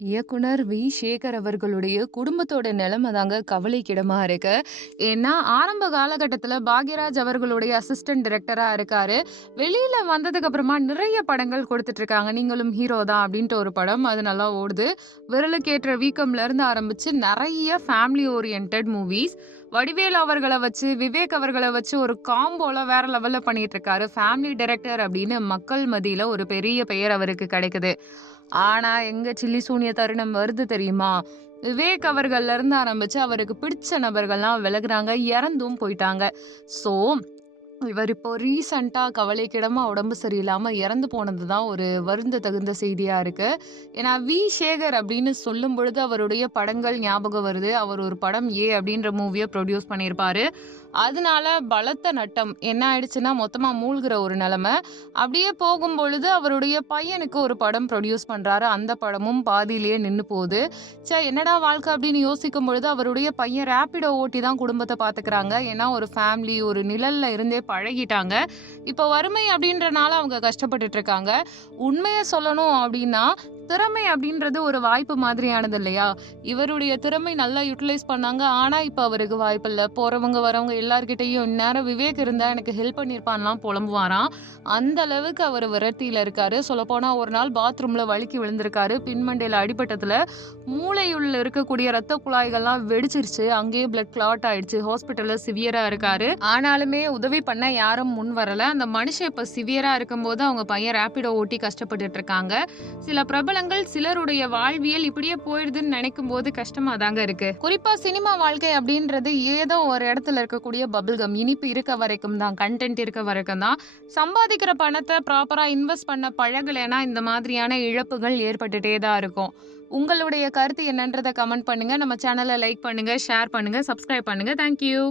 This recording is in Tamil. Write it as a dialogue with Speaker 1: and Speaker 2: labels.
Speaker 1: இயக்குனர் வி. சேகர் அவர்களுடைய குடும்பத்தோட நிலைமை தாங்க கவலைக்கிடமா இருக்கு. ஏன்னா, ஆரம்ப காலகட்டத்தில் பாக்யராஜ் அவர்களுடைய அசிஸ்டன்ட் டிரெக்டராக இருக்காரு. வெளியில் வந்ததுக்கு அப்புறமா நிறைய படங்கள் கொடுத்துட்ருக்காங்க "நீங்களும் ஹீரோ தான்" அப்படின்ட்டு ஒரு படம். அது நல்லா ஓடுது. "விரலுக்கேற்ற வீக்கம்"லருந்து ஆரம்பித்து நிறைய ஃபேமிலி ஓரியன்ட் மூவிஸ். வடிவேலு அவர்களை வச்சு, விவேக் அவர்களை வச்சு ஒரு காம்போல வேற லெவல்ல பண்ணிட்டுருக்காரு. ஃபேமிலி டைரக்டர் அப்படின்னு மக்கள் மதியில ஒரு பெரிய பெயர் அவருக்கு கிடைக்குது. ஆனா, எங்க சில்லி சூனிய தருணம் வருது தெரியுமா? விவேக் அவர்கள்லருந்து ஆரம்பிச்சு அவருக்கு பிடிச்ச நபர்கள்லாம் விலகுறாங்க. இறந்தும் போயிட்டாங்க. ஸோ, இவர் இப்போ ரீசண்டாக கவலைக்கிடமாக உடம்பு சரியில்லாமல் இறந்து போனது தான் ஒரு வருந்த தகுந்த செய்தியாக இருக்கு. ஏன்னா, வி. சேகர் அப்படின்னு சொல்லும் பொழுது அவருடைய படங்கள் ஞாபகம் வருது. அவர் ஒரு படம் "ஏ" அப்படின்ற மூவியை ப்ரொடியூஸ் பண்ணியிருப்பாரு. அதனால பலத்த நட்டம். என்ன ஆயிடுச்சுன்னா, மொத்தமாக மூழ்கிற ஒரு நிலமை அப்படியே போகும் பொழுது அவருடைய பையனுக்கு ஒரு படம் ப்ரொடியூஸ் பண்ணுறாரு அந்த படமும் பாதியிலேயே நின்று போகுது. ச்சே! என்னடா வாழ்க்கை அப்படின்னு யோசிக்கும் பொழுது அவருடைய பையன் ரேப்பிடோ ஓட்டி தான் குடும்பத்தை பார்த்துக்கிறாங்க. ஏன்னா, ஒரு ஃபேமிலி ஒரு நிழல்ல இருந்தே பழகிட்டாங்க. இப்போ வறுமை அப்படின்றனால அவங்க கஷ்டப்பட்டுட்டு இருக்காங்க. உண்மையை சொல்லணும் அப்படின்னா, திறமை அப்படின்றது ஒரு வாய்ப்பு மாதிரியானது இல்லையா? இவருடைய திறமை நல்லா யூட்டிலைஸ் பண்ணாங்க. ஆனால் இப்போ அவருக்கு வாய்ப்பில்லை போகிறவங்க வரவங்க எல்லார்கிட்டயும் இந்நேரம் விவேக் இருந்தால் எனக்கு ஹெல்ப் பண்ணியிருப்பான்லாம் புலம்புவாராம். அந்த அளவுக்கு அவர் விரட்டியில் இருக்காரு. சொல்லப்போனால் ஒரு நாள் பாத்ரூமில் வழுக்கி விழுந்திருக்காரு. பின்மண்டையில் அடிப்பட்டத்தில் மூளையுள்ள இருக்கக்கூடிய ரத்த குழாய்கள்லாம் வெடிச்சிருச்சு. அங்கேயே பிளட் கிளாட் ஆயிடுச்சு. ஹாஸ்பிட்டலில் சிவியராக இருக்காரு. ஆனாலுமே உதவி பண்ண யாரும் முன் வரல. அந்த மனுஷன் இப்போ சிவியராக இருக்கும்போது அவங்க பையன் ரேப்பிடோ ஓட்டி கஷ்டப்பட்டுட்டு இருக்காங்க. சில பிரபலங்கள் சிலருடைய வாழ்வியல் இப்படியே போயிடுதுன்னு நினைக்கும் போது கஷ்டமாக தாங்க இருக்கு. குறிப்பாக சினிமா வாழ்க்கை அப்படின்றது ஏதோ ஒரு இடத்துல இருக்கக்கூடிய பபிள்கம் இனிப்பு இருக்க வரைக்கும் தான். கன்டென்ட் இருக்க வரைக்கும் தான். சம்பாதிக்கிற பணத்தை ப்ராப்பராக இன்வெஸ்ட் பண்ண பழகலைன்னா இந்த மாதிரியான இழப்புகள் ஏற்பட்டுட்டே தான் இருக்கும். உங்களுடைய கருத்து என்னன்றதை கமெண்ட் பண்ணுங்க. நம்ம சேனலை லைக் பண்ணுங்க, ஷேர் பண்ணுங்க, சப்ஸ்கிரைப் பண்ணுங்க. Thank you.